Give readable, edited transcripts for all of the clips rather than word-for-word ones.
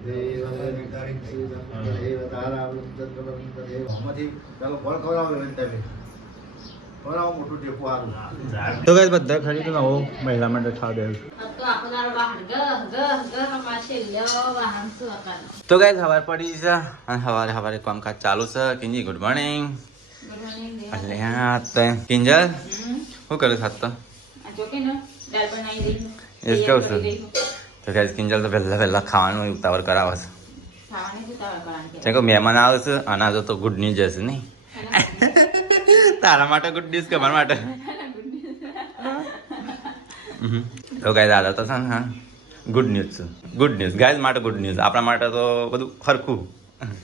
તો ગાઈસ બધા ખરીદો નવો મહિલા માટે ખાવા દે. તો ગાઈસ સવાર પડી છે અને સવારે કામકાજ ચાલુ છે. કિંજી ગુડ મોર્નિંગ. એટલે હા તો કિંજલ શું કરે સાત તો એ જ કહું છું. તો ગાઈસ કિંજલ તો પહેલા ખાવાનું ઉતાવળ કરાવે છે. કે મહેમાન આવે છે આના જો તો ગુડ ન્યૂઝ હશે નહીં. તારા માટે ગુડ ન્યૂઝ કે મારા માટે? તો ગાઈસ દાદા તો છે ને હા ગુડ ન્યૂઝ છે. ગુડ ન્યૂઝ ગાઈસ માટે ગુડ ન્યૂઝ, આપણા માટે તો બધું ખરખું.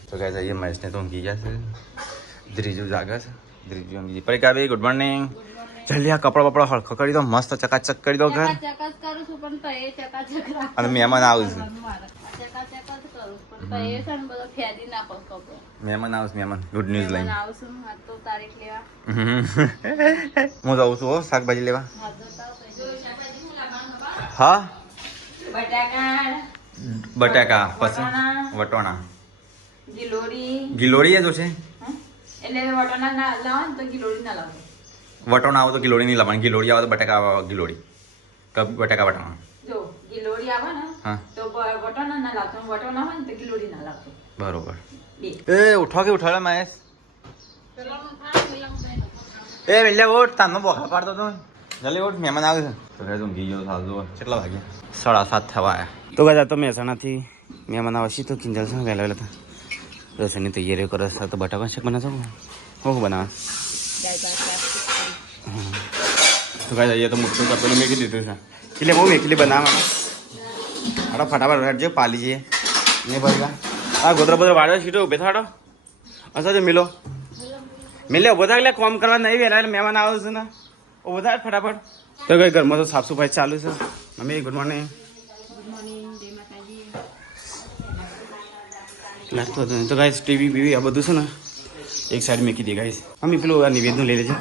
તો ગાઈસ અહીંયા મહેશને તો ઊંઘી ગયા છે. ધ્રીજુ જાગે છે. ધ્રીજુ ઊંઘી. પરિકા ભાઈ ગુડ મોર્નિંગ. જલ્દી આ કપડા બપડા હળખો કરી દો, મસ્ત ચકાચક કરી દો ઘર. અને મહેમાન આવશે. મહેમાન આવશે. મહેમાન ગુડ ન્યૂઝ લઈને હું જાઉં છું શાકભાજી લેવા. હા બટાકા પછી વટોણા ગિલોરી જો છે. વટોણા આવો તો ગિલોરી નહીં લાવવાની, ગિલોરી આવે તો બટાકા ગિલોરી બટાકા વટોણા. હા બરોબર. એ ઉઠો કે ઉઠાડે મહેશ? એ વેલ્યા ઓઠ તાનો બોખા પાડતો તો જલ્દી ઓઠ મહેમાન આવે છે. તો ગાઈસ ઊંઘી ગયો સાલ જો કેટલા વાગ્યા 7:30 થવા આવ્યા. તો ગાઈસ તો મહેસાણાથી મહેમાન આવે છે. તો કિંજલ છે વહેલા વહેલા રસોઈની તૈયારીઓ કરે છે. તો બટાકા શેક બનાવશો શું બનાવે? તો ગાઈસ અહીંયા તો મોટું તપેલું મેકી દીધું છે એટલે બહુ એકલી બનાવવાનું. હાડો ફટાફટ રેડજો પાલી જઈએ ને ભરવા. આ ગોદરા બોદરા વાળો સીટો ઉભે થાડો. અચ્છા જો મિલો મિલે ઉભો થાય એટલે કોમ કરવા નહીં વહેલા એટલે મહેમાન આવે છે ને ઉભો થાય ફટાફટ. તો કઈ ઘરમાં તો સાફ સફાઈ ચાલુ છે. Mummy good morning. લાગતું હતું તો ગાઈસ ટીવી બીવી આ બધું છે ને એક સાઈડ મેકી દે ગાઈસ. મમ્મી પેલું આ નિવેદન લઈ લેજો.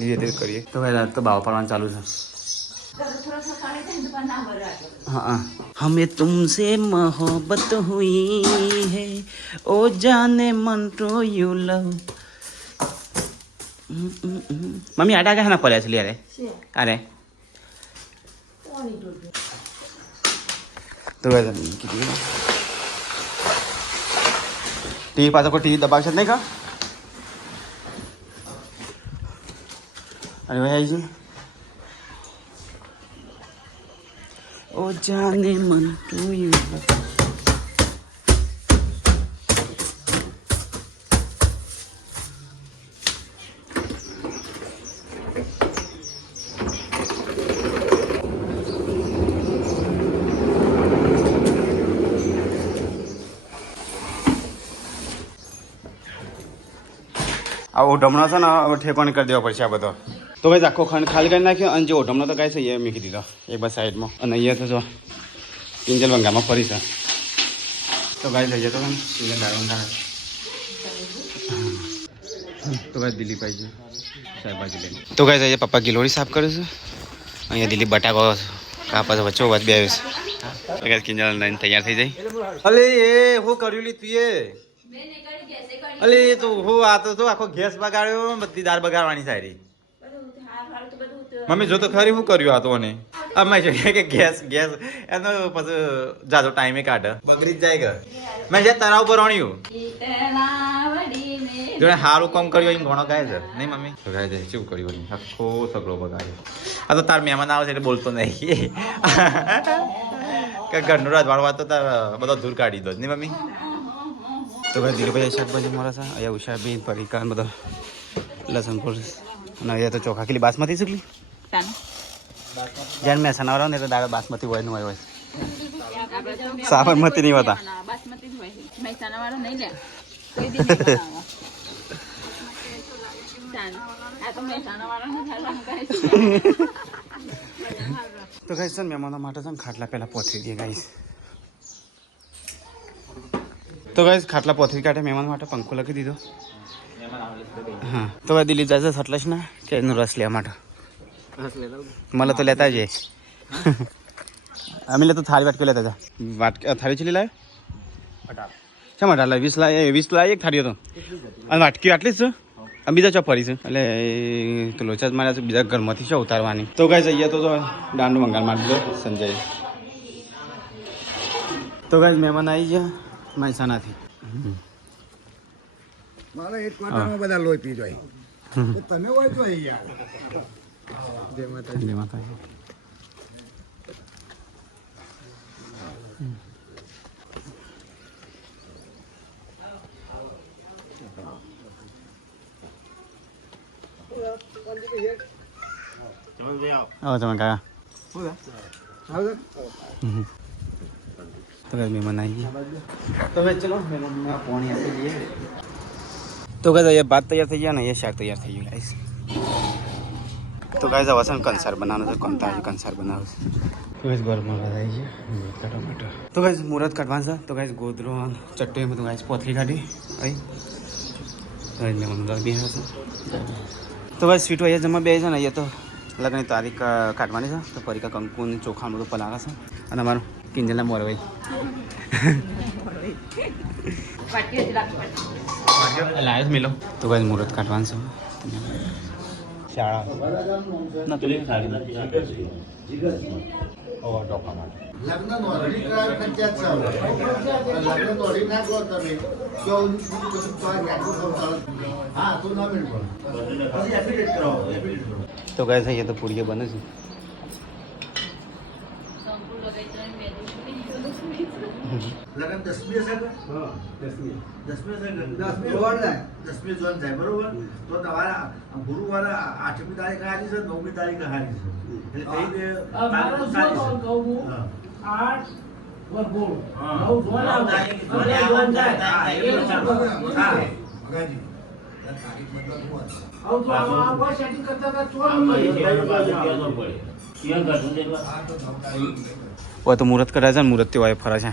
નિવેદન કરીએ. તો ગાઈસ તો બાવા પાડવાનું ચાલુ છે. हाँ हमें तुमसे मोहब्बत हुई है ओ जाने मन टू यू लव. मम्मी आटा क्या ना पड़े चलिए अरे अरे तो टीवी पास को टीवी दबा सकते नहीं का. अरे भाई ओ जाने मन टू यू. આ ઓઢમણો છે ને હવે ઠેકોણી કરી દેવા પડશે આ બધો. તો ભાઈ આખો ખંડ ખાલી કરી નાખ્યો અને જે ઓઢમણો તો કાંઈ છે એ મૂકી દીધો એક બસ સાઈડમાં. અને અહીંયા તો જો કિંજલ બંગામાં ફરી છે. તો ગાય થઈ જતો કિંજલ દારૂ તો ગાય દિલ્હી પાઈ છે શાકભાજી લઈને. તો ગાય થઈ પપ્પા ગિલોરી સાફ કરે છે. અહીંયા દિલ્હી બટાકો કાપા છે વચ્ચો વચ બે આવ્યું છે. કિંજલ લઈને તૈયાર થઈ જાય. અલે એ હું કર્યું લી તું એ અલે તું હું આ તો આખો ગેસ બગાડ્યો બધી દાળ બગાડવાની સારી. મમ્મી જો તો ખરી શું કર્યું આ તો ને અમે કે ગેસ ગેસ એનો પછી જાજો ટાઈમે કાઢે બગડી જ જાય કે મેં જે તરાવ પર રણ્યું જોડે સારું કામ કર્યું એમ ઘણો ગાય છે નહીં મમ્મી? તો ગાય છે શું કર્યું આખો સગડો બગાડ્યો. આ તો તાર મહેમાન આવે છે એટલે બોલતો નહીં કે ઘરનું રાજવાળવા તો તાર બધો દૂર કાઢી દો નહીં મમ્મી? તો ભાઈ દિલીભાઈ શાકભાજી મળે છે. અહીંયા ઉષાબીન પરિકા બધો લસણ પૂર અને અહીંયા તો ચોખા કિલી બાસમતી સુકલી જ્યાં મહેસાણા વાળો ને એટલે દાળ બાસમતી હોય નું હોય સાબરમતી નહીં હોતા. તો ગાઈસ છે ને મહેમાનો માટે છે ને ખાટલા પહેલા પોથરી દે ગાઈસ. તો ગાઈસ ખાટલા પોથરી કાઢે મહેમાન માટે પંખો લખી દીધો. હા તો ભાઈ દિલ્હી જાય છે સટલેશ ના કે એનું રસ લેવા માટે. મને તો લેતા જઈએ અમે લે તો થાળી વાટકી લેતા હતા થાળી ચીલી લાવે શા માટે લાવે 20 લાવે એક થાળી હતો અને વાટકી આટલી જ છે અને બીજા ચો ફરી છે એટલે તો લોચા જ માર્યા છે બીજા ઘરમાંથી શું ઉતારવાની તો ગાઈસ અહીંયા તો દાંડો મંગાળ મારી દીધો સંજય તો ગાઈસ મહેમાન આવી ગયા મહેસાણાથી મારા એક ક્વાર્ટરમાં બધા લોહી પી જાય તમે હોય તો યાર જય માતાજી જય માતાજી આવો તમે કાકા તો કઈ મહેમાન આવી ગયા તો ભાઈ ચલો મહેમાન પાણી આપી દઈએ તો કઈ અહીંયા ભાત તૈયાર થઈ ગયા ને અહીંયા શાક તૈયાર થઈ ગયું ગાઈસ તો ગાઈસ આ વસન કંસાર બનાવવાનો છે કંસાર બનાવે છે તો ગાઈસ ગોળમાં આવી છે મુહૂર્ત કાઢવા માટે તો ગાઈસ મુહૂર્ત કાઢવાનું છે તો ગાઈસ ગોદરો ચટ્ટો એમાં તો ગાઈસ પોથરી કાઢી અહીં મહેમાન બિહાર છે તો ગાઈસ સ્વીટો અહીંયા જમા બે છે ને અહીંયા તો લગ્નની તારીખ કાઢવાની છે તો પરીકા કંકુ ચોખા બધું પલાવે છે અને અમારું કિંજલના મોરવાઈ લાયસ મિલો તો ગાઈસ મુહૂર્ત કાઢવાનું છે શાળા લગ્ન નોંધણી કરાવે ફરજિયાત છે લગ્ન નોંધણી ના કરો તમે હા તો ના મેળ પછી એફિડેટ કરાવો તો ગાઈસ અહીંયા તો પૂરીઓ બને છે લગન 10મી હશે હા 10મી જોન જાય બરોબર તો તમારા ગુરુવારે 8મી તારીખ હારી છે 9મી તારીખ હારી છે એટલે કઈ બે તારીખ સારી છે 8 વરગોળ 9 જોન જાય હા મગાજી તારીખ બદલવું આવ તો આ સેટિંગ કરતા હતા 4 તો મુહૂર્ત કરાય છે ને મુહૂર્ત તે વાય ફરે છે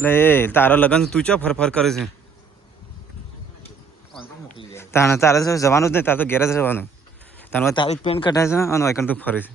એટલે એ તારો લગન તું ચો ફરફર કરે છે તારે જવાનું જ નહીં તારે તો ઘેર જ રહેવાનું તારે તારીખ પેન કઢાય છે અને વાયકન તું ફરે છે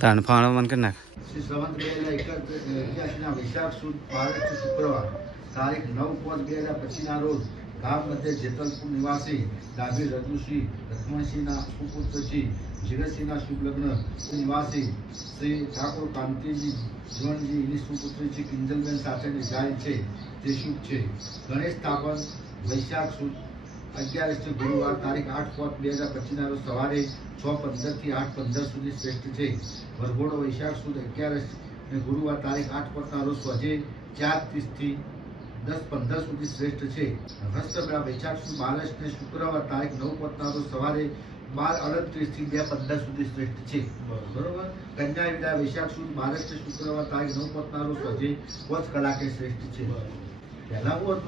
તારે ફરવાનું બંધ કરી નાખ શ્રી સંવત 2081 વૈશાખ સુદ 12 શુક્રવાર તારીખ 9/5/2025 રોજ ગામ મધ્ય જેતલપુર નિવાસી ડાભી રઘુશ્રી લક્ષ્મણસિંહના સુપુત્રજી જીગતસિંહના શુભ લગ્ન નિવાસી શ્રી ઠાકોર કાંતિજી જીવનજી એની સુપુત્રી કિંજલબેન સાથેની જાય છે તે શુભ છે ગણેશ સ્થાપન વૈશાખ સુદ 11 ગુરુવાર તારીખ 8/5/2025 રોજ સવારે 6:15 થી 8:15 સુધી શ્રેષ્ઠ છે વરઘોડો વૈશાખ સુદ 11 અને ગુરુવાર તારીખ 8 રોજ સાંજે 4:30 થી 10:15 સુધી શ્રેષ્ઠ છે હસ્તમેળા વૈશાખ સુદ 12 ને શુક્રવાર તારીખ 9 રોજ સવારે 12:38 થી 2:15 સુધી શ્રેષ્ઠ છે બરોબર કન્યા વિદાય વૈશાખ સુદ 12 ને શુક્રવાર તારીખ 9 રોજ સાંજે 5 કલાકે શ્રેષ્ઠ છે પહેલા શું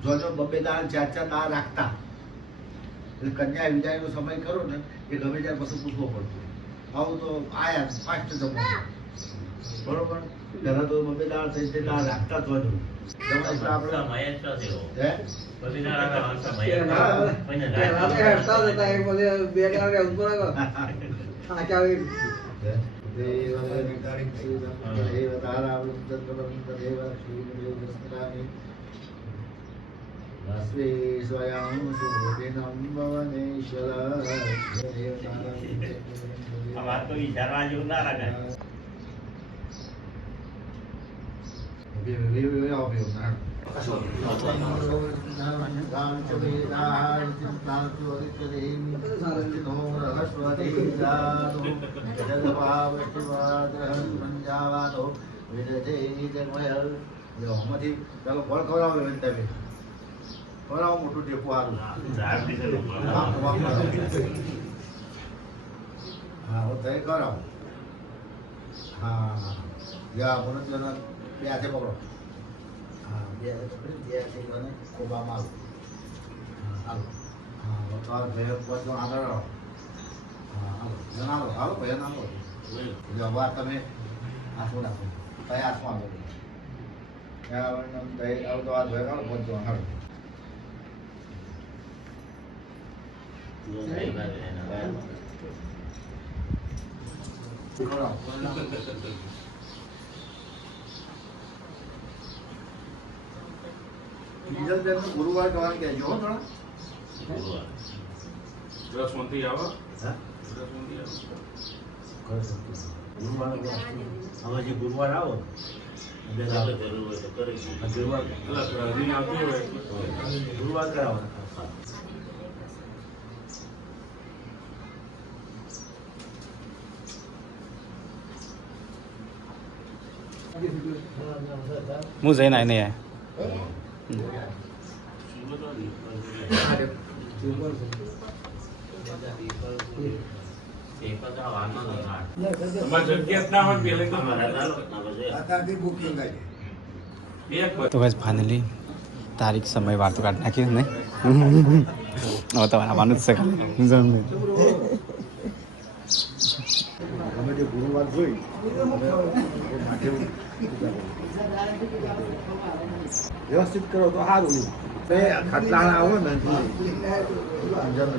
હતું જો બબે દાળ 4 દાળ રાખતા એટલે કન્યા વિદાયનો સમય કરો ને એ ગમે ત્યારે પછી પૂછવો પડતો આવું તો આયા ફાસ્ટ જમવાનું બરોબર પહેલા તો બબે દાળ થઈ તે દાળ રાખતા જ હોય મોટું ટેપું સારું હા હું તય કરાવું હા યા મને બે હાથે પકડો હા બે હાથે મને ખોબામાં આવું હાલો ભાઈ આગળ રહો હા હાલો જણાવો હાલો ભાઈ નાખો જો વાર તમે હાથમાં નાખો કયા હાથમાં આગળ આવું તો આ ભાઈ કાઢો પહોંચો હાલો ગુરુવાર જવાનું કહેજો હો થોડા. હવે જે ગુરુવાર આવો ગુરુવાર કરાવો. હું જઈને આવીને યાર તો બસ ફાઇનલી તારીખ સમય વાર તો કાઢી નાખી ને હવે તમારે આવવાનું જ છે અમે જે ગુરુવાર જોઈ વ્યવસ્થિત કરો તો સારું. ખટલાણા આવો ને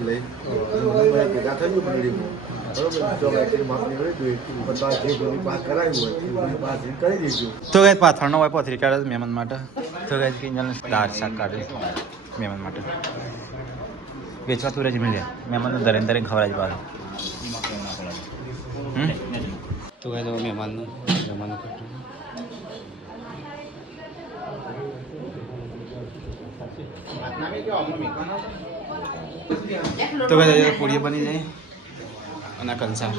લઈ ભેગા થઈ ગયું મંડળીમાં તો ગઈ પાથરનો હોય પથરી કાઢે મહેમાન માટે તો ગઈ કિંજલ દાળ શાક કાઢે મહેમાન માટે વેચવા તું જ મળ્યા મહેમાન દરેન દરેન ખવડાવી બાર તો ગઈ તો મહેમાનનું જમવાનું કરતું તો ગઈ પૂરી બની જાય અને કંસા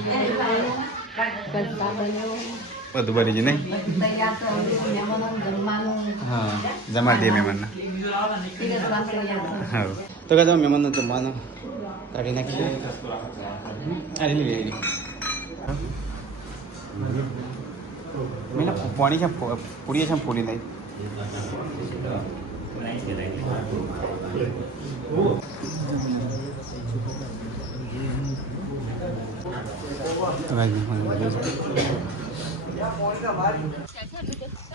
બધું બની જાય નહીં હા જમા દે મહેમાનને હા તો કહે મહેમાનનો જમવાનું કાઢી નાખીએ અરે લઈ મેં પાણી છે પૂરી છે પૂરી નહીં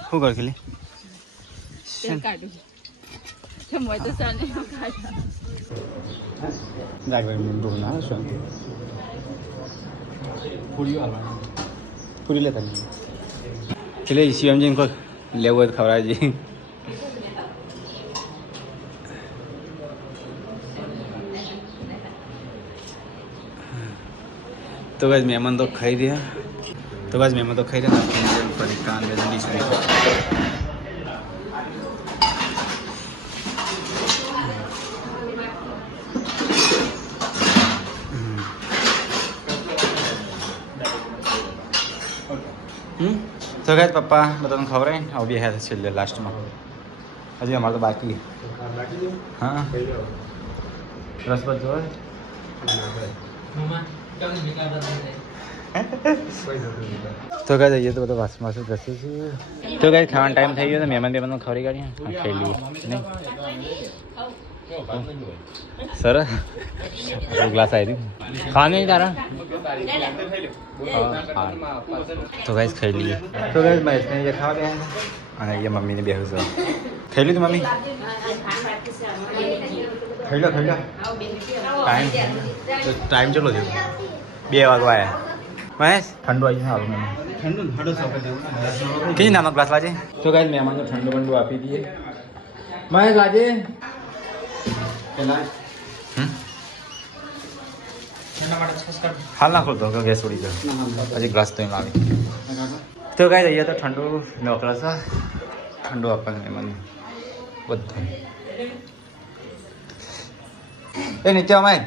શું કર ખેલી પૂરી લેતા એટલે ઈસી એમ જઈને કોઈ લેવું હોય તો ખવડાવજે તો બસ મહેમાન તો ખાઈ રહ્યા ફરી કાન ડીશ તો ગાય પપ્પા બધાને ખવડાય ને હવે બે છેલ્લે લાસ્ટમાં હજી અમારે તો બાકી હા રસબસ જોવે તો ગાય જઈએ તો બધો વાસમાં શું કરશે તો ગાય ખાવાનો ટાઈમ થઈ ગયો તો મહેમાન બેમાન ખવડી કાઢીએ ખાઈ લઈએ નહીં સરસ ગ્લાસ આવી રહ્યું ખાવા નહીં તારા તો ગાઈસ ખાઈ લઈએ તો ગાઈસ મહેશને જે ખાવા બે અને એ મમ્મીને બેહું છો ખાઈ લીધું મમ્મી ખાઈ લો ટાઈમ ચલો છે 2 વાગવા આવ્યા મહેશ ઠંડુ આવી સારું ઠંડુ કેવી નાનો ગ્લાસ લાજે તો ગાઈસ મહેમાનને ઠંડુ બંડુ આપી દઈએ મહેશ લાજે હાલ નાખો તો ગેસ ઉડી ગયો હજી ગ્લાસ તો એમ આવી તો કાંઈ જઈએ તો ઠંડુ નોકરા ઠંડુ આપવાનું એમાં બધું એ નીચે અમાય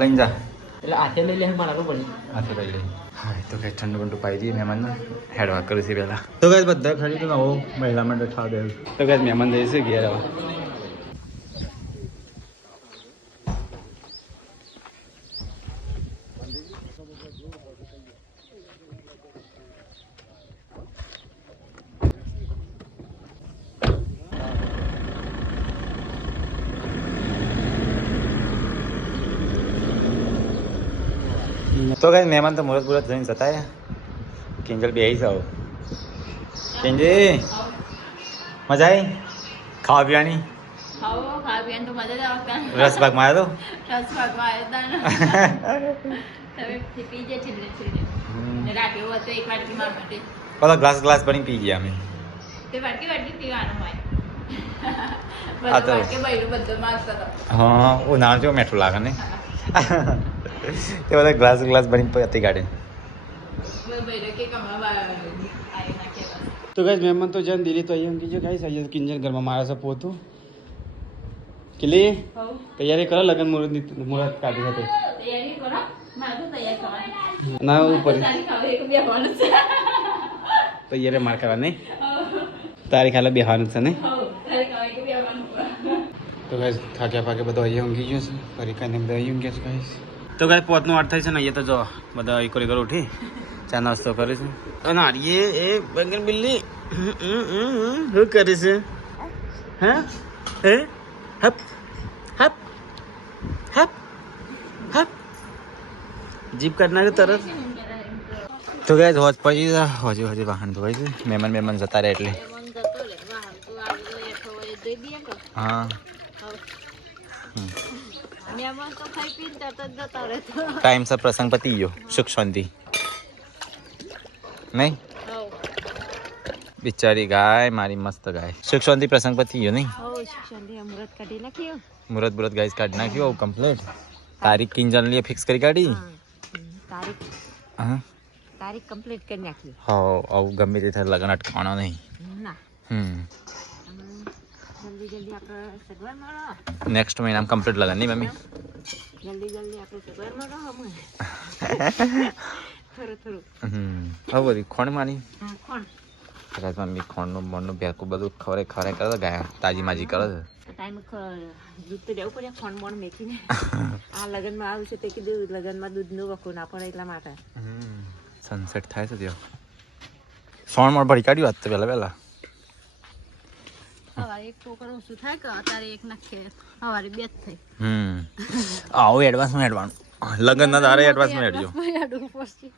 લઈને જા એટલે હાથે લઈ લે મારા તો પડી હાથે લઈ લઈ હા તો કંઈ ઠંડુ બંડુ પાઈ દઈએ મહેમાનને હેડવા કરું છે પહેલાં તો કંઈ બધા ખરીદું નવો મહિલા માટે ખાવા દેવું તો કંઈ મહેમાન જઈશું ઘેર હવે તો કઈ મહેમાન તો મુહૂર્ત મુહૂર્ત જોઈને જતા કિંજલ બે જાઓ કિંજી મજા આવી ખાવા પીવાની રસબાગમાં આવ્યો તો ને રાખ્યો હોય તો એક વાટકી માર માટે બધા ગ્લાસ ભરીને પી ગયા અમે. તે વાટકી પીવાનું હોય આ તો- બધું વાટકે બૈરું બધું માગતો હતો. હા ઓ ના જો મીઠું લાગે ને તે બધા ગ્લાસ ભરીને પતી કાઢે. બૈરું કે કમળા આવી નાખે બસ. તો ગાઈસ મહેમાન તો જન દિલ્હી તો અહીંયા કીજો ગાઈસ અહીંયા કિંજન ઘરમાં મારા છે પોતું કિલી હઉ. તૈયારી કરો લગન મુહૂર્ત કાઢી હતી તૈયારી કરો મારે તો તૈયાર કરવાની ના ઉપર તારી ખાવે એક બેહવાનું છે તૈયારી માર કરવા નહીં તારી ખાલે બેહવાનું છે ને હઉ તારી ખાવે એક બેહવાનું તો ગાઈસ થાક્યા પાકે બધો અહીંયા ઊંઘી ગયો છે ફરી કાંઈ બધા અહીં ઊંઘ્યા છે ગાઈસ તો ગાઈસ પોતનું આઠ થાય છે ને અહીંયા તો જો બધા એક ઉઠી ચા નાસ્તો કરે છે અને આર્યે એ બંગર બિલ્લી શું કરે છે હા હે હપ હપ હપ હપ જીપ કાઢનાર તરત તો ગાઈસ હોજ પછી હજુ વાહન ધોવાય છે મહેમાન જતા રહે એટલે હા ટાઈમસર પ્રસંગ પતી ગયો સુખ શાંતિ નહીં બિચારી ગાય મારી મસ્ત ગાય સુખ શાંતિ પ્રસંગ પતી ગયો નહીં મુહૂર્ત બુરત ગાઈસ કાઢી નાખ્યો કમ્પ્લીટ તારીખ કિંજન લીએ ફિક્સ કરી કાઢી હા તારીખ કમ્પ્લીટ કરી નાખી હા આવું ગમે તે થાય લગ્ન અટકાવવાનો નહીં ના જલ્દી આપણે સગવડ મળો નેક્સ્ટ મહિનામાં કમ્પ્લીટ લગન નહીં મમ્મી જલ્દી આપણે સગવડ મળો થોડું હવે બધી ખોણ માની હા કોણ કદાચ મમ્મી ખોણનું મણનું ભેકું બધું ખરે કરે તો ગયા તાજી માજી કરે છે ટાઈમ દૂધ તો દેવું પડે ખોણ મોણ મેકીને આ લગ્નમાં આવ્યું છે તે કીધું લગ્નમાં દૂધનું વખું ના પડે એટલા માટે સનસેટ થાય છે ત્યાં સોણ મણ ભરી કાઢ્યું આજ તો પહેલા સવારે એક ટોકર ઓછું થાય કે અત્યારે એક નાખે સવારે બે જ થઈ આવું એડવાન્સમાં એડવાનું લગ્ન ના તારે એડવાન્સમાં એડજો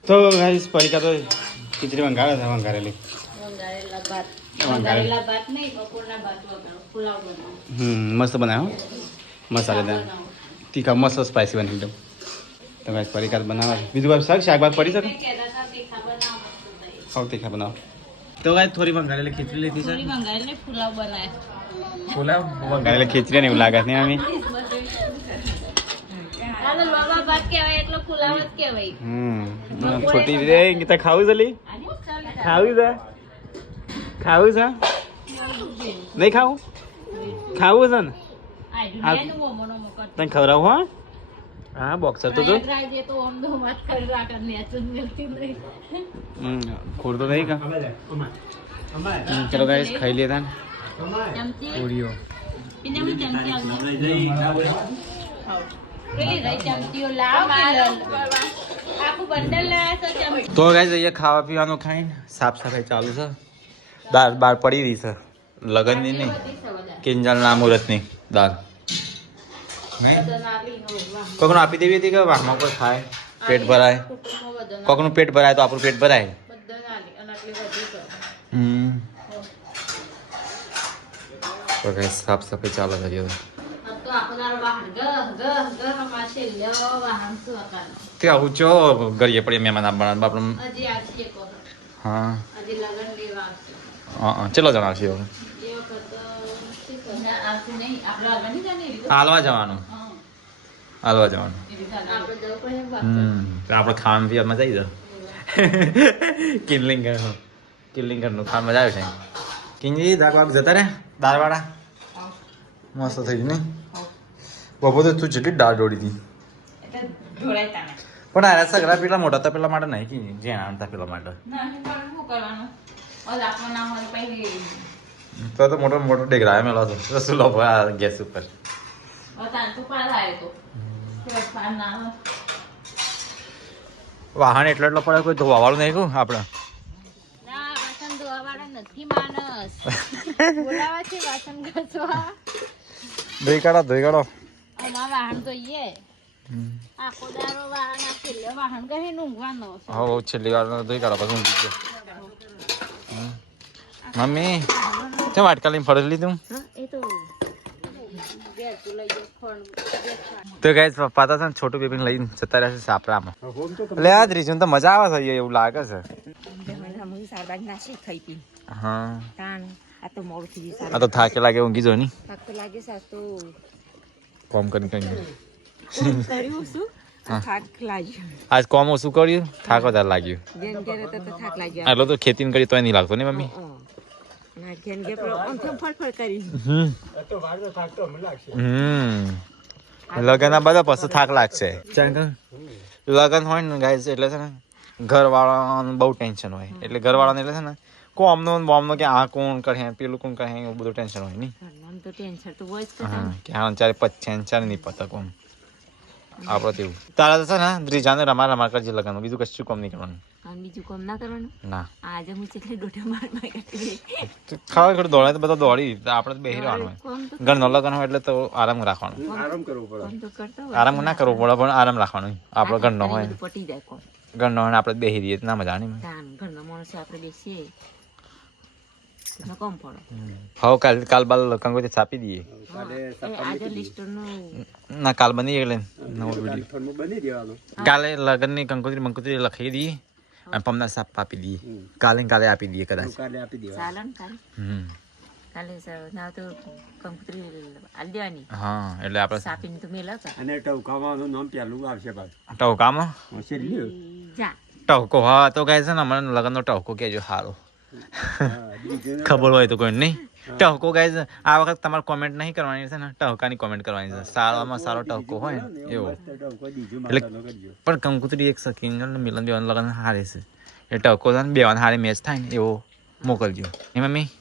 તો ગાઈસ પરિકા તો ખીચડી વંગારેલી વઘારેલા ભાત નહીં બપોરના ભાત વઘારો પુલાવ બનાવો મસ્ત બનાવ્યો મસાલેદાર તીખા મસ્ત સ્પાઈસી બની એકદમ તો ગાઈસ પરિકા બનાવવા બીજું કાંઈ શાકભાગ પડી શકે હા તીખા બનાવો તો ગાઈસ થોડી વંગારેલી ખીચડી લીધી છે વઘારેલી પુલાવ બનાવ્યા પુલાવ વંગારેલી ખીચડી ને એવું લાગે છે અમે ભાત કહેવાય એટલો પુલાવ જ કહેવાય છોટી રે ગીતા ખાવું છે લી ખાવું છે નહીં ખાવું ખાવું છે ને તને ખવડાવું હા હા બોક્સર તો જો ખોર તો નહીં કા ચલો ગાઈસ ખાઈ લેતા પૂરીઓ તો ગાઈસ અહીંયા ખાવા પીવાનું ખાઈને સાફ સફાઈ ચાલુ છે દાળ બાર પડી રહી છે લગનની નહીં કિંજલના મુહૂર્તની દાળ કોકનું આપી દેવી હતી કે વાહમાં કોઈ ખાય પેટ ભરાય કોકનું પેટ ભરાય તો આપણું પેટ ભરાય તો ગાઈસ સાફ સફાઈ ચાલુ છે તે આવું ચો કરીએ પડીએ મહેમાન આપવાના બાપડે હા હા ચલો જણા આવશે હવે હાલવા જવાનું આપણે ખાવાનું પીવા મજા આવી જાય કિનલિંગ ઘરનું ખાવાનું મજા આવે છે કિંજી દાળ વાગ જતા રે દાળવાળા મસ્ત થઈ ગયું નહીં બપોર તો તું જેટલી દાળ દોડી હતી પણ આ સગડા પેલા મોટા હતા પેલા માટે નહીં કે જેના હતા પેલા માટે તો મોટો મોટો ડેગરા મેલો હતો રસુલો ગેસ ઉપર વાહન એટલો પડે કોઈ ધોવા વાળું નહીં કહું આપણે ધોઈ કાઢો છેલ્લી વાર ધોઈ કાઢો પછી ઊંઘી ગયો મમ્મી કેમ વાટકા લઈને ફરી લીધું તો ગાઈસ પપ્પા તો છે ને છોટું બેબીને લઈને જતા રહેશે સાપરામાં. એટલે આ દ્રીજું તો મજા આવે છે એવું લાગે છે. શારબાજ નાસી ખાઈ પી હા તાણ આ તો મોડું થઈ ગયું આ તો થાકે લાગે ઊંઘી જો ની થાક તો લાગે છે આ તો કોમ કરી કોમ કર્યું શું થાક લાગ્યો આજ કોમ ઓછું કર્યું થાક વધારે લાગ્યું. જેમ ઘેર હતા તો થાક લાગ્યો એટલો તો ખેતી કરી તોય નહીં લાગતો ને મમ્મી. ના ઘેર ઘેર પેલો આમ તેમ ફળફળ કરી લગન બધા પછી થાક લાગશે. લગન હોય ને ગાઈસ એટલે છે ને ઘર વાળાનું બહુ ટેન્શન હોય. એટલે ઘર વાળાને એટલે છે ને કોમનો બોમનો કે આ કોણ કરે પેલું કોણ કરે એવું બધું ટેન્શન હોય નહીં. ઘરનામ તો ટેન્શન તો હોય જ કે હા ચારે 55 નહીં પતા કોમ આપણે તેવું. તારા તો છે ને દ્રીજાને રમા કરજે લગન બીજું કશું કોમ નહીં કરવાનું. અને બીજું કામ ના કરવાનું ના આજે હું કેટલી ડોટા માર કાઢી ખાવા ઘર દોડાય તો બધા દોડી આપણે બેહી રહેવાનું હોય. કોમ તો ઘરનો લગન હોય એટલે તો આરામ રાખવાનું. કોમ તો કરતા હોય આરામ ના કરવો પડે પણ આરામ રાખવાનું. આપણો ઘરનો હોય બધું પટી જાય કોમ ઘરનો હોય ને આપણે બેહી રહીએ તો ના મજા નહીં. તાન ઘરના માણસો આપણે બેસીએ તો કોમ પડે હવે કાલ બાલ કંકોત્રી છાપી દઈએ. આજે લિસ્ટરનું ના કાલ બની એટલે નવો વિડીયો કાલે લગનની કંકોત્રી લખી દઈએ અને પમના સાપ આપી દઈએ. કાલે આપી દઈએ કદાચ. ચાલે ને કાલે કાલે ના તો કંકુતરી આલી દેવાની હા એટલે આપણે સાપીને તો મેલાવતા અને ટવકામાં નામ પેલું આવશે પાછું ટવકામાં જા ટવકો હા તો કહે છે ને મને લગનનો ટવકો કહેજો સારો ખબર હોય તો કોઈ નહીં. ટવકો કહે છે આ વખત તમારે કોમેન્ટ નહીં કરવાની છે ને ટવકાની કોમેન્ટ કરવાની છે. સારામાં સારો ટવકો હોય ને એવો એટલે પણ કંકુતરી એક સકીન મિલન બેવાનું લગન હારે છે એ ટવકો છે ને બેવાન હારે મેચ થાય ને એવો મોકલજો એ મમ્મી.